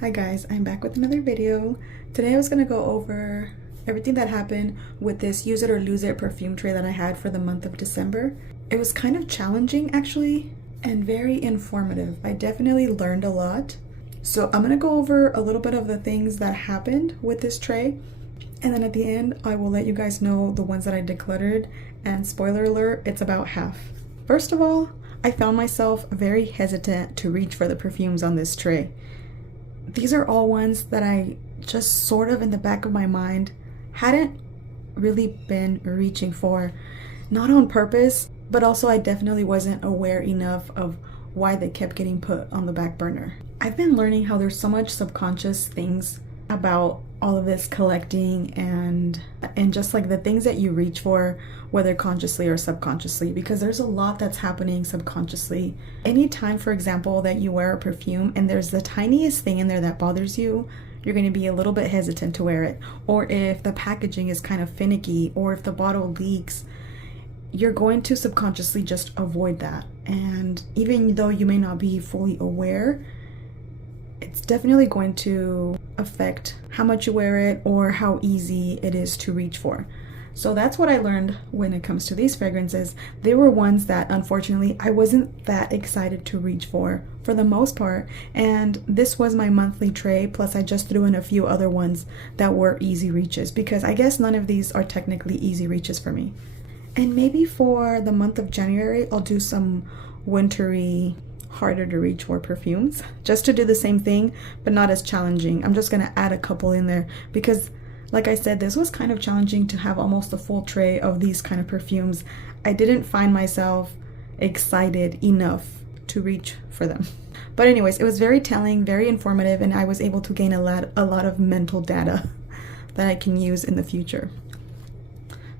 Hi guys, I'm back with another video. Today I was going to go over everything that happened with this use it or lose it perfume tray that I had for the month of December. It was kind of challenging actually and very informative. I definitely learned a lot. So I'm going to go over a little bit of the things that happened with this tray, and then at the end I will let you guys know the ones that I decluttered, and spoiler alert, it's about half. First of all, I found myself very hesitant to reach for the perfumes on this tray. These are all ones that I just sort of in the back of my mind hadn't really been reaching for. Not on purpose, but also I definitely wasn't aware enough of why they kept getting put on the back burner. I've been learning how there's so much subconscious things about all of this collecting and just like the things that you reach for, whether consciously or subconsciously, because there's a lot that's happening subconsciously. Anytime, for example, that you wear a perfume and there's the tiniest thing in there that bothers you, you're going to be a little bit hesitant to wear it. Or if the packaging is kind of finicky, or if the bottle leaks, you're going to subconsciously just avoid that. And even though you may not be fully aware, it's definitely going to affect how much you wear it or how easy it is to reach for. So that's what I learned when it comes to these fragrances. They were ones that unfortunately I wasn't that excited to reach for the most part, and this was my monthly tray, plus I just threw in a few other ones that were easy reaches, because I guess none of these are technically easy reaches for me. And maybe for the month of January I'll do some wintry, harder to reach for perfumes, just to do the same thing but not as challenging. I'm just gonna add a couple in there because, like I said, this was kind of challenging to have almost a full tray of these kind of perfumes. I didn't find myself excited enough to reach for them. But anyways, it was very telling, very informative, and I was able to gain a lot of mental data that I can use in the future.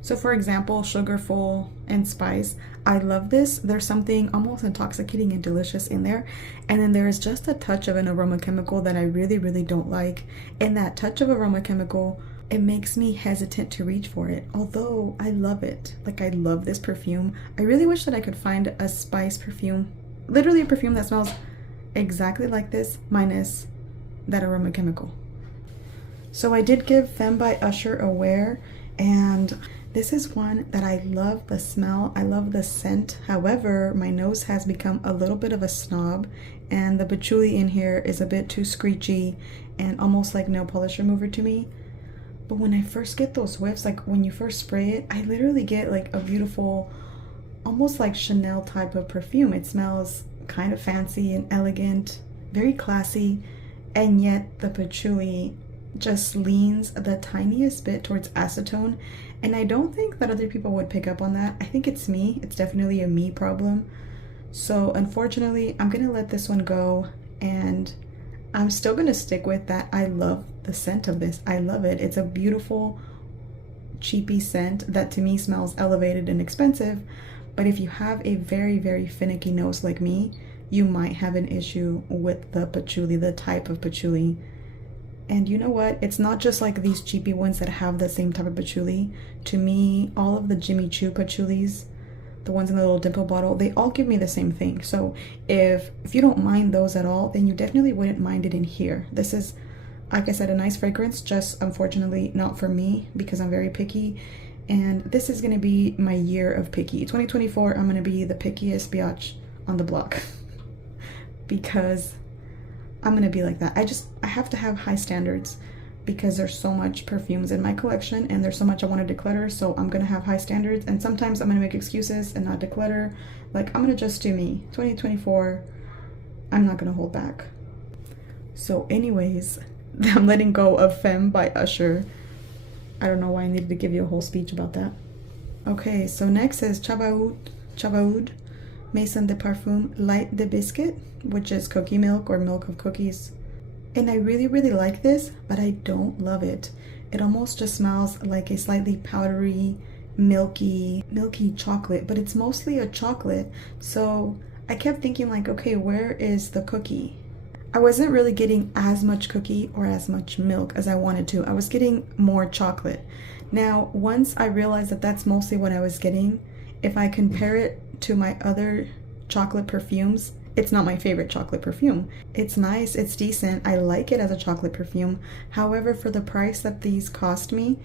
So for example, Sugarful and Spice, I love this. There's something almost intoxicating and delicious in there. And then there is just a touch of an aroma chemical that I really don't like. And that touch of aroma chemical, it makes me hesitant to reach for it. Although I love it. Like, I love this perfume. I really wish that I could find a Spice perfume. Literally a perfume that smells exactly like this, minus that aroma chemical. So I did give Femme by Usher a wear, and this is one that I love the smell, I love the scent. However, my nose has become a little bit of a snob, and the patchouli in here is a bit too screechy and almost like nail polish remover to me. But when I first get those whiffs, like when you first spray it, I literally get like a beautiful, almost like Chanel type of perfume. It smells kind of fancy and elegant, very classy, and yet the patchouli just leans the tiniest bit towards acetone, and I don't think that other people would pick up on that. I think it's me. It's definitely a me problem. So unfortunately, I'm gonna let this one go, and I'm still gonna stick with that. I love the scent of this. I love it. It's a beautiful, cheapy scent that to me smells elevated and expensive, but if you have a very finicky nose like me, you might have an issue with the patchouli, the type of patchouli. And you know what? It's not just like these cheapy ones that have the same type of patchouli. To me, all of the Jimmy Choo patchoulis, the ones in the little dimple bottle, they all give me the same thing. So if you don't mind those at all, then you definitely wouldn't mind it in here. This is, like I said, a nice fragrance, just unfortunately not for me because I'm very picky. And this is gonna be my year of picky. 2024, I'm gonna be the pickiest biatch on the block because I'm gonna be like that. I have to have high standards because there's so much perfumes in my collection and there's so much I want to declutter, so I'm gonna have high standards, and sometimes I'm gonna make excuses and not declutter. Like, I'm gonna just do me. 2024, I'm not gonna hold back. So anyways, I'm letting go of Femme by Usher. I don't know why I needed to give you a whole speech about that. Okay, so next is Chaba Maison de Parfum Light de Biscuit, which is cookie milk or milk of cookies. And I really like this, but I don't love it. It almost just smells like a slightly powdery, milky chocolate, but it's mostly a chocolate. So I kept thinking like, okay, where is the cookie? I wasn't really getting as much cookie or as much milk as I wanted to. I was getting more chocolate. Now, once I realized that that's mostly what I was getting, if I compare it to my other chocolate perfumes, it's not my favorite chocolate perfume. It's nice, it's decent, I like it as a chocolate perfume. However, for the price that these cost me,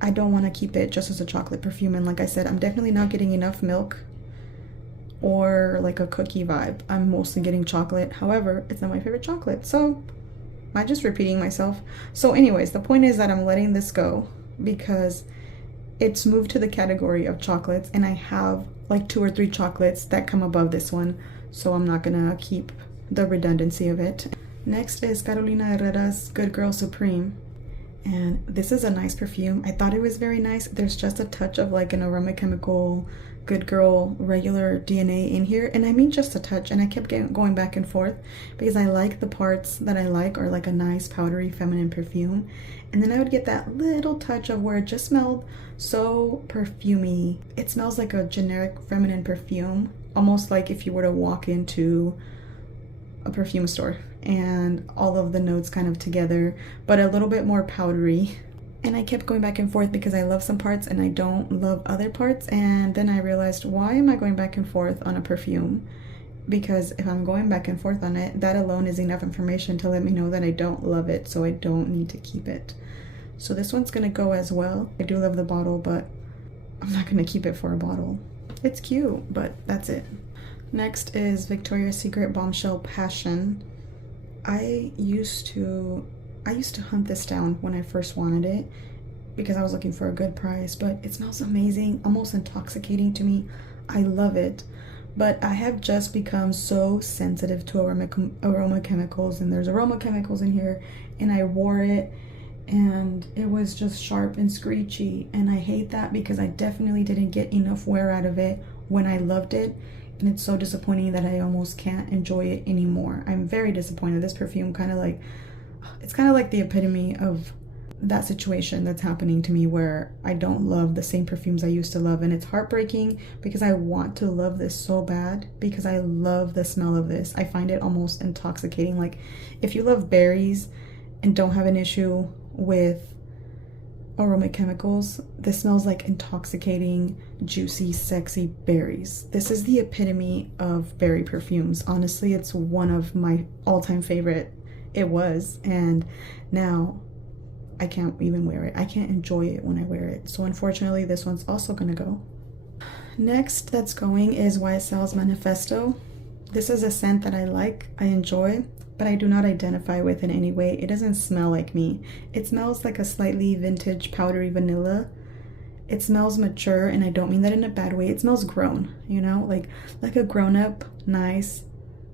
I don't want to keep it just as a chocolate perfume. And like I said, I'm definitely not getting enough milk or like a cookie vibe. I'm mostly getting chocolate. However, it's not my favorite chocolate, so I'm just repeating myself. So anyways, the point is that I'm letting this go because it's moved to the category of chocolates, and I have like 2 or 3 chocolates that come above this one, so I'm not gonna keep the redundancy of it. Next is Carolina Herrera's Good Girl Supreme, and this is a nice perfume. I thought it was very nice. There's just a touch of like an aroma chemical Good Girl regular DNA in here, and I mean just a touch, and I kept going back and forth because I like the parts that I like are like a nice powdery feminine perfume, and then I would get that little touch of where it just smelled so perfumey. It smells like a generic feminine perfume, almost like if you were to walk into a perfume store and all of the notes kind of together, but a little bit more powdery. And I kept going back and forth because I love some parts and I don't love other parts. And then I realized, why am I going back and forth on a perfume? Because if I'm going back and forth on it, that alone is enough information to let me know that I don't love it, so I don't need to keep it. So this one's gonna go as well. I do love the bottle, but I'm not gonna keep it for a bottle. It's cute, but that's it. Next is Victoria's Secret Bombshell Passion. I used to hunt this down when I first wanted it because I was looking for a good price, but it smells amazing, almost intoxicating to me. I love it, but I have just become so sensitive to aroma chemicals, and there's aroma chemicals in here, and I wore it and it was just sharp and screechy, and I hate that because I definitely didn't get enough wear out of it when I loved it, and it's so disappointing that I almost can't enjoy it anymore. I'm very disappointed. This perfume it's kind of like the epitome of that situation that's happening to me where I don't love the same perfumes I used to love, and it's heartbreaking because I want to love this so bad because I love the smell of this. I find it almost intoxicating. Like if you love berries and don't have an issue with aroma chemicals, this smells like intoxicating, juicy, sexy berries. This is the epitome of berry perfumes. Honestly, it's one of my all-time favorite. It was, and now I can't even wear it. I can't enjoy it when I wear it. So unfortunately, this one's also gonna go. Next that's going is YSL's Manifesto. This is a scent that I like, I enjoy, but I do not identify with in any way. It doesn't smell like me. It smells like a slightly vintage powdery vanilla. It smells mature, and I don't mean that in a bad way. It smells grown, you know, like a grown-up, nice,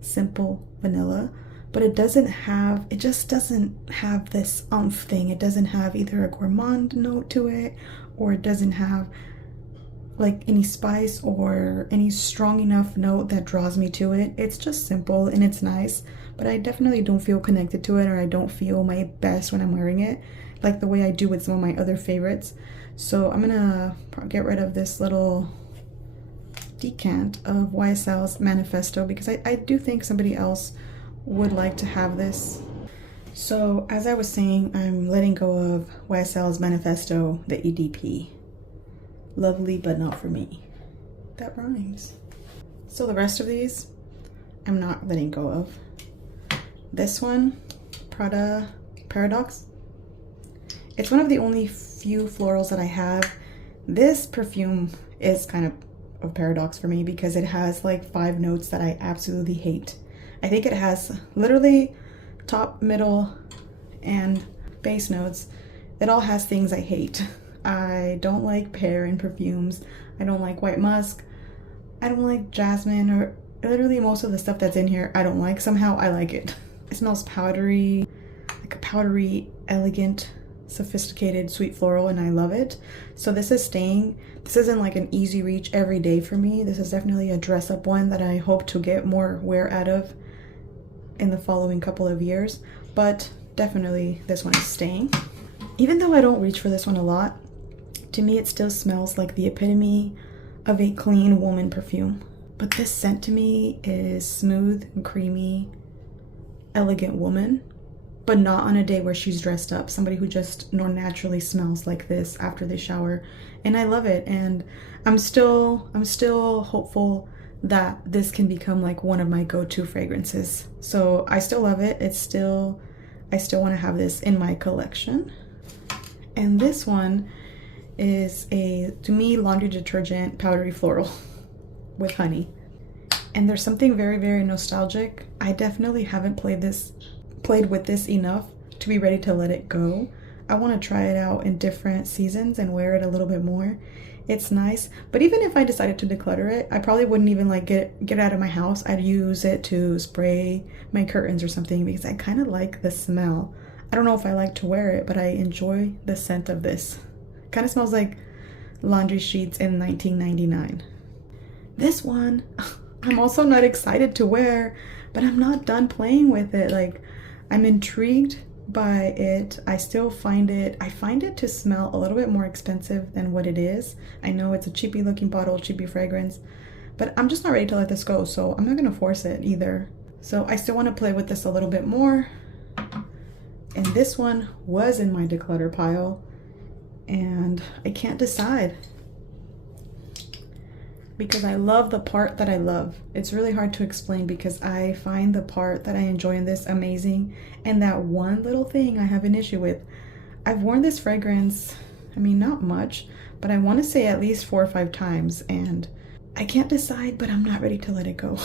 simple vanilla. But it just doesn't have this umph thing. It doesn't have either a gourmand note to it, or it doesn't have like any spice or any strong enough note that draws me to it. It's just simple and it's nice, but I definitely don't feel connected to it, or I don't feel my best when I'm wearing it, like the way I do with some of my other favorites. So I'm gonna get rid of this little decant of YSL's Manifesto because I do think somebody else would like to have this. So as I was saying, I'm letting go of YSL's Manifesto, the EDP. Lovely, but not for me. That rhymes. So the rest of these, I'm not letting go of. This one, Prada Paradox. It's one of the only few florals that I have. This perfume is kind of Paradox for me because it has like 5 notes that I absolutely hate. I think it has literally top, middle, and base notes. It all has things I hate. I don't like pear in perfumes. I don't like white musk. I don't like jasmine, or literally most of the stuff that's in here I don't like. Somehow I like it. It smells powdery, like a powdery, elegant, sophisticated, sweet floral, and I love it. So this is staying. This isn't like an easy reach every day for me. This is definitely a dress up one that I hope to get more wear out of in the following couple of years, but definitely this one is staying. Even though I don't reach for this one a lot, to me it still smells like the epitome of a clean woman perfume. But this scent to me is smooth and creamy, elegant woman, but not on a day where she's dressed up. Somebody who just naturally smells like this after they shower, and I love it. And I'm still hopeful that this can become like one of my go-to fragrances. So I still love it. I still want to have this in my collection. And this one is to me, laundry detergent powdery floral with honey. And there's something very, very nostalgic. I definitely haven't played with this enough to be ready to let it go. I want to try it out in different seasons and wear it a little bit more. It's nice, but even if I decided to declutter it, I probably wouldn't even like get it out of my house. I'd use it to spray my curtains or something because I kind of like the smell. I don't know if I like to wear it, but I enjoy the scent of this. Kind of smells like laundry sheets in 1999. This one, I'm also not excited to wear, but I'm not done playing with it. Like, I'm intrigued by it. I find it to smell a little bit more expensive than what it is. I know it's a cheapy looking bottle, cheapy fragrance, but I'm just not ready to let this go, so I'm not gonna force it either. So I still want to play with this a little bit more. And this one was in my declutter pile, and I can't decide because I love the part that I love. It's really hard to explain because I find the part that I enjoy in this amazing, and that one little thing I have an issue with. I've worn this fragrance, I mean, not much, but I want to say at least 4 or 5 times, and I can't decide, but I'm not ready to let it go.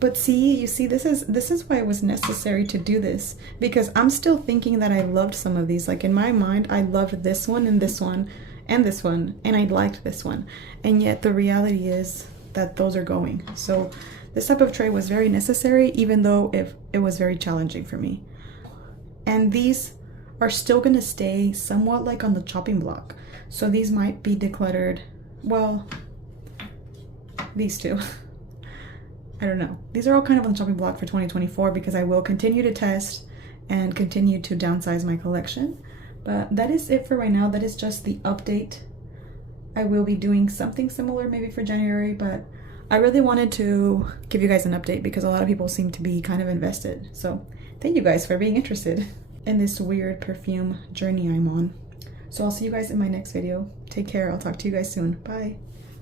But you see, this is why it was necessary to do this, because I'm still thinking that I loved some of these. Like, in my mind, I loved this one and this one and this one, and I liked this one, and yet the reality is that those are going. So this type of tray was very necessary, even though it was very challenging for me. And these are still gonna stay somewhat like on the chopping block, so these might be decluttered. Well, these two I don't know, these are all kind of on the chopping block for 2024 because I will continue to test and continue to downsize my collection. But that is it for right now. That is just the update. I will be doing something similar maybe for January, but I really wanted to give you guys an update because a lot of people seem to be kind of invested. So thank you guys for being interested in this weird perfume journey I'm on. So I'll see you guys in my next video. Take care. I'll talk to you guys soon. Bye.